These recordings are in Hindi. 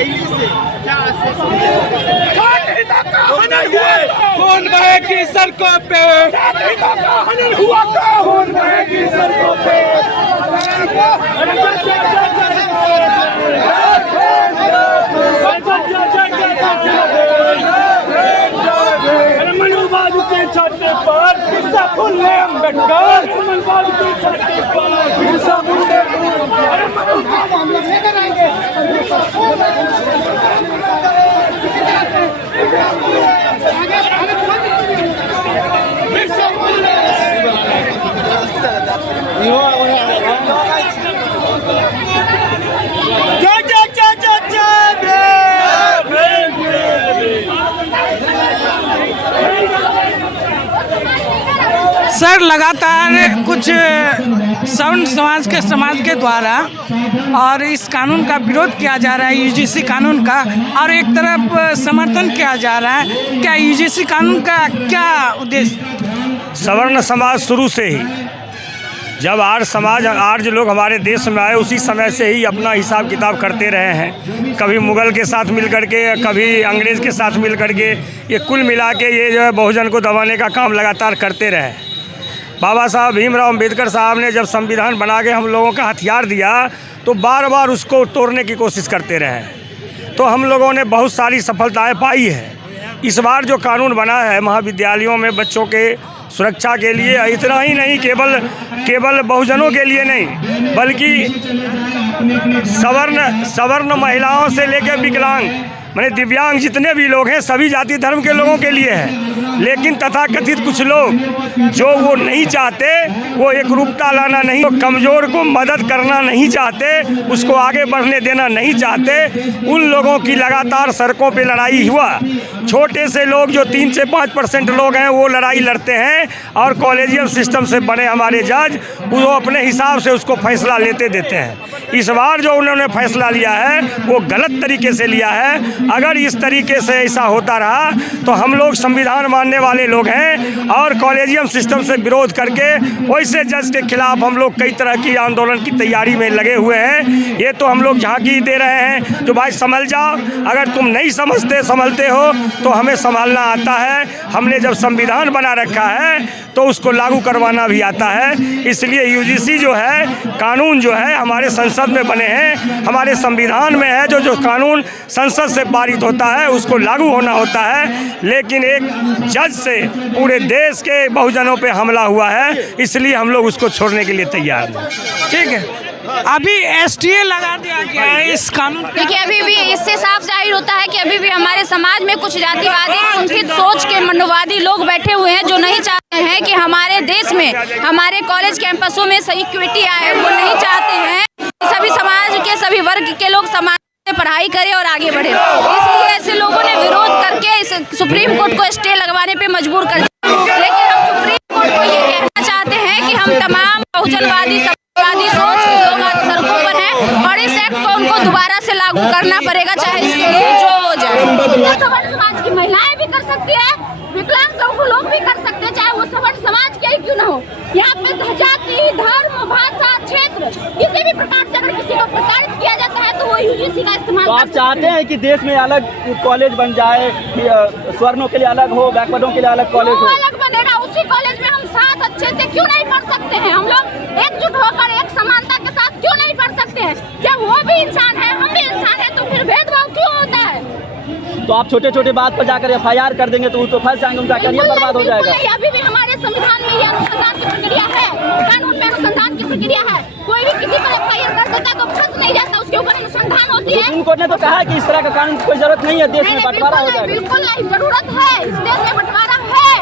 रैली से क्या आश्वासन कौन बहेगी सड़कों पे, कौन बहेगी सड़कों पे। मनुवाद के छाते पर बिरसा फुले अम्बेडकर, मनुवाद के छाते पर बिरसा फुले हम लोग लेकर आएंगे। सर, लगातार कुछ सवर्ण समाज के द्वारा और इस कानून का विरोध किया जा रहा है, यूजीसी कानून का, और एक तरफ समर्थन किया जा रहा है। क्या यूजीसी कानून का क्या उद्देश्य? सवर्ण समाज शुरू से ही, जब आर्य लोग हमारे देश में आए, उसी समय से ही अपना हिसाब किताब करते रहे हैं। कभी मुग़ल के साथ मिल करके, कभी अंग्रेज़ के साथ मिल करके, ये कुल मिला के ये जो है बहुजन को दबाने का काम लगातार करते रहे। बाबा साहब भीमराव अम्बेडकर साहब ने जब संविधान बना के हम लोगों का हथियार दिया, तो बार बार उसको तोड़ने की कोशिश करते रहे। तो हम लोगों ने बहुत सारी सफलताएं पाई है। इस बार जो कानून बना है महाविद्यालयों में बच्चों के सुरक्षा के लिए, इतना ही नहीं, केवल बहुजनों के लिए नहीं, बल्कि सवर्ण महिलाओं से लेकर विकलांग माने दिव्यांग जितने भी लोग हैं, सभी जाति धर्म के लोगों के लिए है। लेकिन तथाकथित कुछ लोग जो वो नहीं चाहते, वो एक रूपता लाना नहीं, तो कमज़ोर को मदद करना नहीं चाहते, उसको आगे बढ़ने देना नहीं चाहते, उन लोगों की लगातार सड़कों पे लड़ाई हुआ। छोटे से लोग जो 3 से 5% लोग हैं, वो लड़ाई लड़ते हैं, और कॉलेजियम सिस्टम से बने हमारे जज वो अपने हिसाब से उसको फैसला देते हैं। इस बार जो उन्होंने फैसला लिया है वो गलत तरीके से लिया है। अगर इस तरीके से ऐसा होता रहा तो हम लोग संविधान मानने वाले लोग हैं, और कॉलेजियम सिस्टम से विरोध करके वैसे जज के खिलाफ हम लोग कई तरह की आंदोलन की तैयारी में लगे हुए हैं। ये तो हम लोग झांकी दे रहे हैं, तो भाई समझ जाओ, अगर तुम नहीं संभलते हो तो हमें संभालना आता है। हमने जब संविधान बना रखा है तो उसको लागू करवाना भी आता है। इसलिए यूजीसी जो है, कानून जो है हमारे संसद में बने हैं, हमारे संविधान में है। जो कानून संसद से पारित होता है उसको लागू होना होता है। लेकिन एक जज से पूरे देश के बहुजनों पे हमला हुआ है, इसलिए हम लोग उसको छोड़ने के लिए तैयार हैं। ठीक है, अभी एसटीए लगा दिया गया है इस कानून। देखिए, अभी भी इससे साफ जाहिर होता है कि अभी भी हमारे समाज में कुछ जातिवादी, कुंठित सोच के मनोवादी लोग बैठे हुए हैं, जो नहीं चाहते हैं कि हमारे देश में, हमारे कॉलेज कैंपसों में इक्विटी आए। वो नहीं चाहते हैं सभी समाज के सभी वर्ग के लोग समाज में पढ़ाई करें और आगे बढ़े। इसलिए ऐसे लोगों ने विरोध करके इस सुप्रीम कोर्ट को स्टे लगवाने पे मजबूर कर दिया। लेकिन हम सुप्रीम कोर्ट को ये कहना चाहते हैं कि हम तमाम बहुजनवादी सोच के लोग आज सड़कों पर हैं, और इस एक्ट को उनको दोबारा से लागू करना पड़ेगा, चाहे इसके लिए जो हो जाए। सवर्ण समाज की महिलाएं भी कर सकती है, विकलांग लोग भी कर सकते हैं, चाहे वो सवर्ण समाज के ही क्यों न हो। यहाँ पे जाति, धर्म, भाषा, क्षेत्र, किसी भी प्रकार से अगर किसी को प्रताड़ित किया जाता है तो वो यूजीसी का इस्तेमाल तो आप चाहते हैं कि देश में अलग कॉलेज बन जाए, स्वर्णों के लिए अलग हो, बैकवर्डों के लिए अलग कॉलेज हो? अलग बनेगा, उसी कॉलेज में हम साथ अच्छे से क्यों नहीं पढ़ सकते हैं? हम लोग एकजुट होकर एक समानता के साथ क्यों नहीं पढ़ सकते हैं? जब वो भी इंसान है, हम भी इंसान है, तो फिर भेदभाव क्यों होता है? तो आप छोटे बात पर जाकर FIR कर देंगे तो वो तो फंस जाएंगे, उनका करियर बर्बाद हो जाएगा। अभी भी हमारे संविधान में ये अनुसंधान की प्रक्रिया है, कानून में अनुसंधान की प्रक्रिया है। कोई भी किसी पर FIR कर देता तो फंस नहीं जाता, उसके ऊपर अनुसंधान होती है। सुप्रीम कोर्ट ने तो कहा है कि इस तरह का कानून की कोई जरूरत नहीं है, देश में बंटवारा हो जाएगा। बिल्कुल नहीं, जरूरत है, इस देश में बंटवारा है।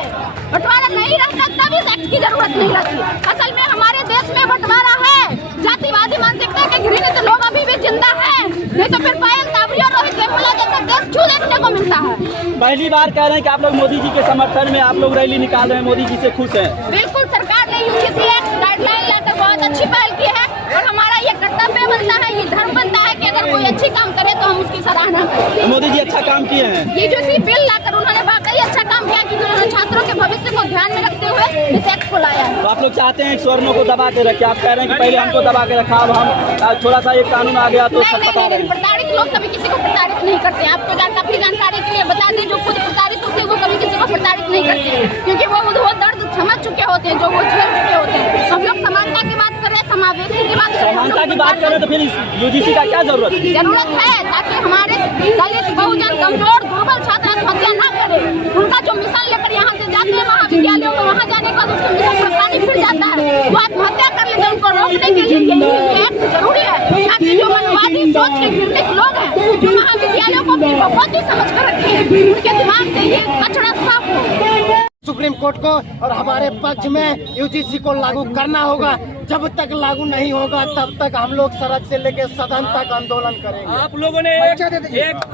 बंटवारा नहीं रहता तब इस एक्ट की जरूरत नहीं रहती। असल में हमारे देश में बंटवारा है, जातिवादी मानसिकता के घृणित लोग अभी भी जिंदा है, नहीं तो फिर पायल तावरी और रोहित वेमुला जैसा देश क्यों देखने को मिलता है? पहली बार कह रहे हैं कि आप लोग मोदी जी के समर्थन में आप लोग रैली निकाल रहे हैं, मोदी जी से खुश हैं? बिल्कुल, सरकार ने यूजीसी एक्ट गाइडलाइन लाकर बहुत अच्छी पहल की है, और हमारा ये कर्तव्य बनता है, ये धर्म बनता है कि अगर कोई अच्छी काम करे तो हम उसकी सराहना करें। मोदी जी अच्छा काम किए हैं। यूजीसी बिल लाकर उन्होंने वाकई अच्छा काम किया, कि छात्रों के भविष्य भविष्य को ध्यान में रखते हुए इस एक्ट को लाया है। तो आप लोग चाहते हैं कि स्वर्णों को दबा के रखे, आप कह रहे हैं कि पहले हमको दबा के रखा, अब हम थोड़ा सा एक कानून आ गया तो नहीं, प्रताड़ित लोग कभी किसी को प्रताड़ित नहीं करते। आपको अपनी जानकारी के लिए बता दें, जो खुद प्रताड़ित होते हैं वो कभी किसी को प्रताड़ित नहीं करते, क्योंकि वो दर्द समझ चुके होते हैं, जो वो झेल चुके होते हैं। हम लोग समानता की बात कर रहे हैं, समावेशी की बात कर रहे हैं। समानता की बात करें तो फिर यूजीसी का क्या जरूरत है, ताकि हमारे दलित, बहुजन, कमजोर, दुर्बल छात्र आत्महत्या न करें। उनका जो मिशन लेकर यहाँ से जाते हैं महाविद्यालयों में, वहाँ जाने के बाद उसका मिशन पर पानी फिर जाता है, वो आत्महत्या कर लेते हैं। उनको रोकने के लिए ये एक्ट जरूरी है, ताकि जो मनवादी सोच के निर्मित लोग हैं, जो महाविद्यालयों को अपनी भगवती समझ कर रखे हैं, उनके दिमाग से ये कचरा साफ हो। सुप्रीम कोर्ट को और हमारे पक्ष में यूजीसी को लागू करना होगा। जब तक लागू नहीं होगा तब तक हम लोग सड़क से लेकर सदन तक आंदोलन करेंगे। आप लोगों ने एक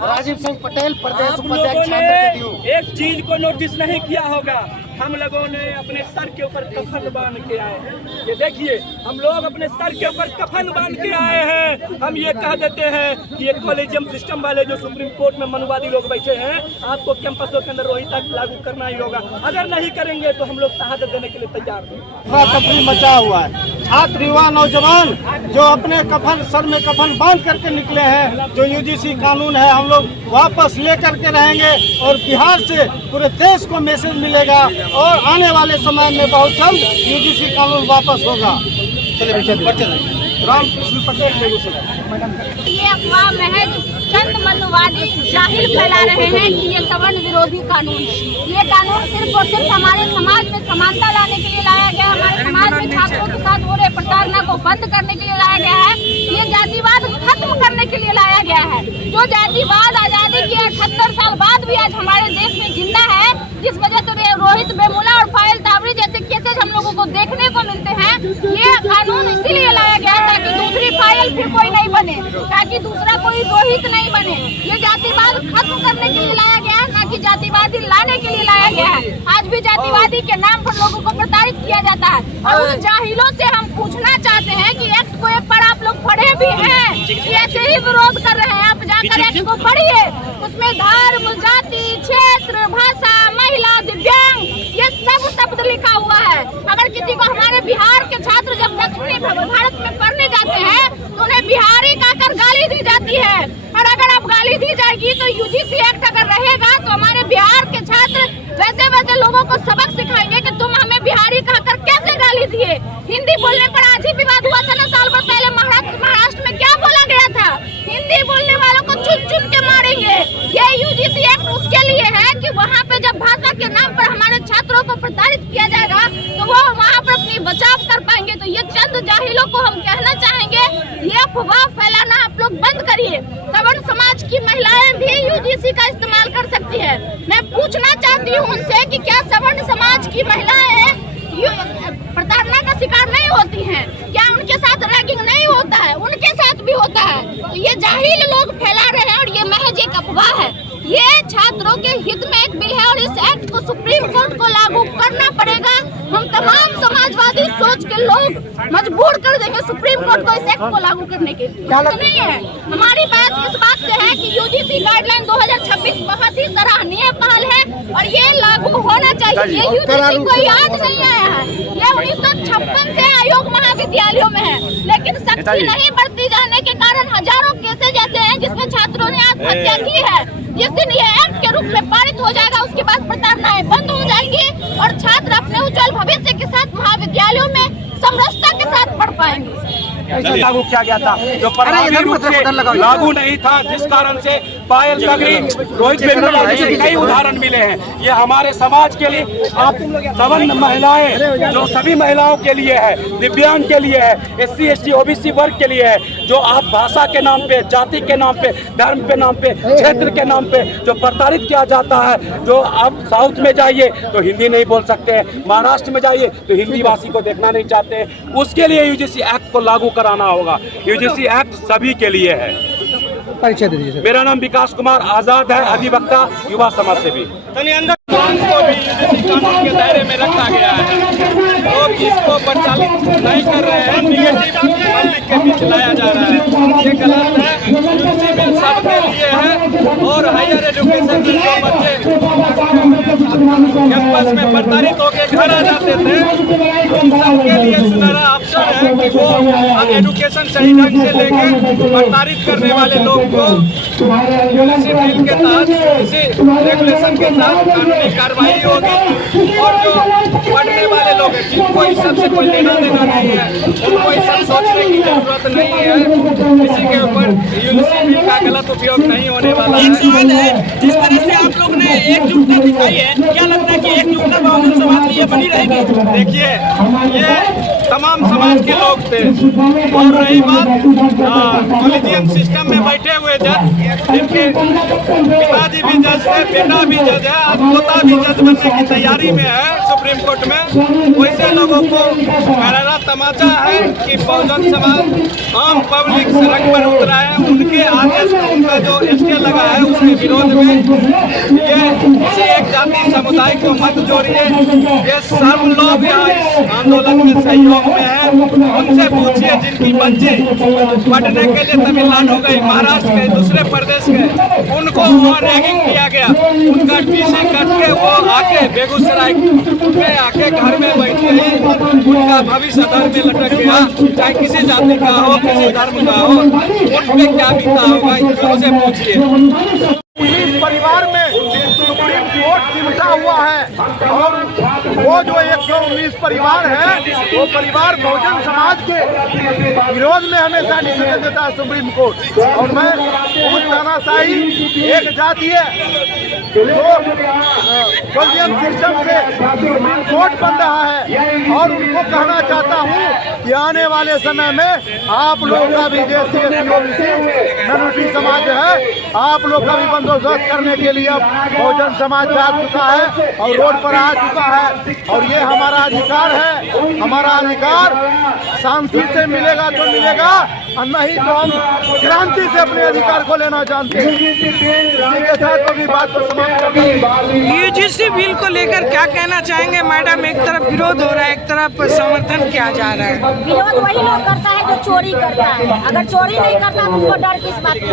राजीव सिंह पटेल, प्रदेश आप लोगों उपाध्यक्ष ने एक चीज को नोटिस नहीं किया होगा, हम लोगों ने अपने सर के ऊपर कफन बांध के आए हैं। ये देखिए, हम लोग अपने सर के ऊपर कफन बांध के आए हैं। हम ये कह देते हैं कि ये कॉलेजियम सिस्टम वाले जो सुप्रीम कोर्ट में मनुवादी लोग बैठे हैं, आपको कैंपसों के अंदर वहीं तक लागू करना ही होगा। अगर नहीं करेंगे तो हम लोग शहादत देने के लिए तैयार हैं। तफरी मचा हुआ है। छात्र, युवा, नौजवान जो अपने कफन, सर में कफन बांध करके निकले हैं, जो यूजीसी कानून है हम लोग वापस लेकर के रहेंगे और बिहार से पूरे देश को मैसेज मिलेगा और आने वाले समय में बहुत जल्द यूजीसी कानून वापस होगा। रामकृष्ण पटेल, बेगूसराय। ये अफवाह महज चंद मनवादी जाहिल फैला रहे हैं कि ये सवर्ण विरोधी कानून है। ये कानून सिर्फ और सिर्फ हमारे समाज में समानता लाने के लिए लाया गया है, हमारे समाज में छात्रों के साथ हो रहे प्रताड़ना को बंद करने के लिए लाया गया है। ये जातिवाद खत्म करने के लिए लाया गया है। जो जातिवाद आजादी के 78 साल बाद भी आज हमारे देश में जिंदा है, जिस वजह से रोहित वेमुला और पायल तावरी जैसे केसेज हम लोगों को देखने को मिलते हैं, ये कानून इसीलिए लाया गया है ताकि दूसरी पायल फिर कोई नहीं बने, ताकि दूसरा कोई रोहित नहीं बने। ये जातिवाद खत्म करने के लिए लाया गया है, ना कि जातिवादी लाने के लिए लाया गया है। आज भी जातिवादी के नाम पर लोगों को प्रताड़ित किया जाता है। और उन जाहिलों से हम पूछना चाहते हैं कि एक्ट को एक बार आप लोग पढ़े भी हैं, ऐसे ही विरोध कर रहे हैं, आप जाकर एक्ट को पढ़िए। उसमें धर्म, जाति, क्षेत्र, भाषा, महिला, दिव्यांग, ये सब शब्द लिखा हुआ है। अगर किसी को हमारे बिहार के छात्र जब दक्षिणी भारत में पढ़ने जाते हैं तो उन्हें बिहारी कहकर गाली दी जाती है। और अगर अब गाली दी जाएगी तो यूजीसी एक्ट अगर रहेगा तो हमारे बिहार के छात्र वैसे वैसे लोगों को सबक सिखाएंगे कि तुम हमें बिहारी कहकर कैसे गाली दिए। हिंदी बोलने पर आज ही विवाद हुआ था ना, साल भर पहले महाराष्ट्र में क्या बोला गया था, हिंदी बोलने वालों को चुन चुन के मारेंगे। ये यूजीसी एक्ट उसके लिए है कि वहाँ पे जब भाषा के नाम पर हमारे छात्रों को प्रताड़ित किया जाएगा तो वो वहाँ पर अपनी बचाव कर पाएंगे। तो ये चंद जाहिलों को हम कहना चाहेंगे, ये अफवाह फैलाना आप लोग बंद करिए। सवर्ण समाज की महिलाएं भी यूजीसी का इस्तेमाल कर सकती है। मैं पूछना चाहती हूँ उनसे कि क्या सवर्ण समाज की महिलाएं प्रताड़ना का शिकार नहीं होती हैं? क्या उनके साथ रैगिंग नहीं होता है? उनके साथ भी होता है। तो ये जाहिल लोग फैला रहे हैं और ये महज एक अफवाह है। ये छात्रों के हित में एक बिल है और इस एक्ट को सुप्रीम कोर्ट को लागू करना पड़ेगा। हम तमाम समाजवादी सोच के लोग मजबूर कर देंगे सुप्रीम कोर्ट को इस एक्ट को लागू करने के लिए। नहीं है, हमारी बात इस बात से है कि यूजीसी गाइडलाइन 2026 बहुत ही सराहनीय पहल है और ये लागू होना चाहिए। ये यूजीसी कोई आज नहीं आया है, ये 1956 से आयोग महाविद्यालयों में है, लेकिन सख्ती नहीं बरती जाने के कारण हजारों केसेज ऐसे हैं जिसमें छात्रों ने आत्महत्या की है। जिस दिन ये एक्ट के रूप में पारित हो जाएगा उसके बाद प्रताड़नाएं बंद हो जाएंगी और छात्र अपने उज्जवल भविष्य के साथ महाविद्यालयों में समरसता के साथ पढ़ पाएंगे। लागू किया गया था जो प्रभावी रूप से लागू नहीं था, जिस कारण से पायल तगड़ी, रोहित वेमुला जैसे कई उदाहरण मिले हैं। ये हमारे समाज के लिए, आप सवर्ण महिलाएं जो सभी महिलाओं के लिए है, दिव्यांग के लिए है, SC ST OBC वर्ग के लिए है, जो आप भाषा के नाम पे, जाति के नाम पे, धर्म के नाम पे, क्षेत्र के नाम पे जो प्रताड़ित किया जाता है। जो आप साउथ में जाइए तो हिंदी नहीं बोल सकते हैं, महाराष्ट्र में जाइए तो हिंदी भाषी को देखना नहीं चाहते हैं, उसके लिए यूजीसी एक्ट को लागू कराना होगा। यूजीसी एक्ट सभी के लिए है। परिचय दे दीजिए। मेरा नाम विकास कुमार आजाद है, अधिवक्ता, युवा समाज सेवी। को भी यूजीसी कानून के दायरे में रखा गया है, लोग इसको प्रचालित नहीं कर रहे हैं, निगेटिव पब्लिक के बीच लाया जा रहा है, ये गलत है। यूजीसी बिल सबके लिए है और हायर एजुकेशन में जो बच्चे कैंपस में प्रताड़ित घर आ जाते थे। उन सबके लिए सुनहरा अवसर है कि वो एजुकेशन सही ढंग से लेके प्रताड़ित करने वाले लोग को पॉलिसी बिल के तहत, इसी रेगुलेशन के तहत कानूनी कार्रवाई होगी। और जो पढ़ने वाले लोग हैं जिनको इस सबसे कोई लेना देना नहीं है, उनको इस सब सोचने की जरूरत नहीं है। किसी के ऊपर यूनिवर्सिटी बिल का गलत उपयोग नहीं होने वाला है। सवाल है, जिस तरह से आप लोग ने एकजुटता दिखाई है, क्या लगता है कि एकजुटता बहुजन समाज में ये बनी रहेगी? देखिए, ये तमाम समाज के लोग थे। और रही बात कॉलेजियम सिस्टम में बैठे हुए जज, जिनके पिताजी भी जज थे, बेटा भी जज है, आज पोता भी जज बनने की तैयारी में है सुप्रीम कोर्ट में, वैसे लोगों को करारा तमाचा है कि बहुजन समाज आम पब्लिक सड़क पर उतरा है। उनके आदेश उनका जो स्टे लगा है उसके विरोध में ये किसी एक जाति समुदाय को मत जोड़िए। ये सब लोग यहाँ इस आंदोलन में सहयोग में हैं। उनसे पूछिए जिनकी बच्ची पढ़ने के लिए तमिलनाडु गई, महाराष्ट्र गए, दूसरे प्रदेश गए, उनको वहाँ रैगिंग किया गया, उनका टीसी कट के वो आके बेगूसराय में आके घर में बैठे ही उनका भविष्य धर्म में लटक गया। चाहे किसी जाति का हो, किसी धर्म का हो, उन पे क्या बीता होगा उनसे पूछिए। इस परिवार में सुप्रीम कोर्ट सिमटा हुआ है और वो जो 119 परिवार है वो परिवार बहुजन समाज के विरोध में हमेशा डिसीजन देता है सुप्रीम कोर्ट। और मैं उस तानाशाही एक जातीय जो कॉलेजियम सिस्टम से सुप्रीम कोर्ट बन रहा है और उनको कहना चाहता हूँ कि आने वाले समय में आप लोगों का भी जैसे मिनोरिटी समाज है, आप लोग का भी बंदोबस्त करने के लिए अब बहुजन समाज आ चुका है और रोड पर आ चुका है। और ये हमारा अधिकार है, हमारा अधिकार शांति से मिलेगा तो मिलेगा, और नहीं तो हम क्रांति से अपने अधिकार को लेना जानते हैं। इसी के साथ अपनी बात को समाप्त करते हैं। यूजीसी बिल को लेकर क्या कहना चाहेंगे मैडम? एक तरफ विरोध हो रहा है, एक तरफ समर्थन किया जा रहा है। विरोध वही लोग करता है जो चोरी करता है। अगर चोरी नहीं करता तो उसको डर किस बात का?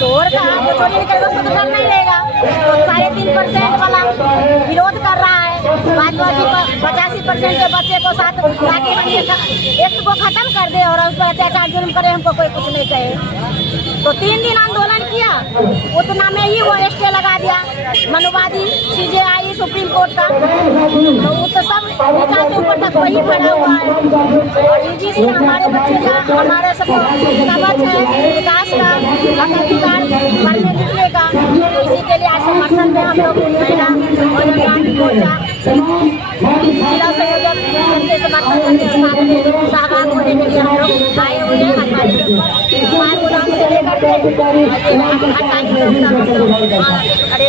चोर का जो चोरी नहीं करेगा उसको तो डर नहीं रहेगा। तो 3.5% वाला विरोध कर रहा है, बाद बाकी 85% के बच्चे को साथ लाके एक्ट को खत्म कर दे और उस पर अत्याचार जुर्म करे, हमको कोई कुछ नहीं कहे। तो 3 दिन आंदोलन किया, उतना में ही वो स्टे लगा दिया मनुवादी CJI सुप्रीम कोर्ट का। तो वो तो सब नीचा से ऊपर तक वही खड़ा हुआ है। और यूजीसी हमारे बच्चे का, हमारे सब बच है विकास का, अधिकार पढ़ने लिखने का। तो इसी के लिए आज समर्थन में हम लोग महिला और मोर्चा जिला संयोजक उनके समर्थन करके सहभाग होने के लिए हम लोग आए हुए हैं। हमारे गोदाम से लेकर के अरे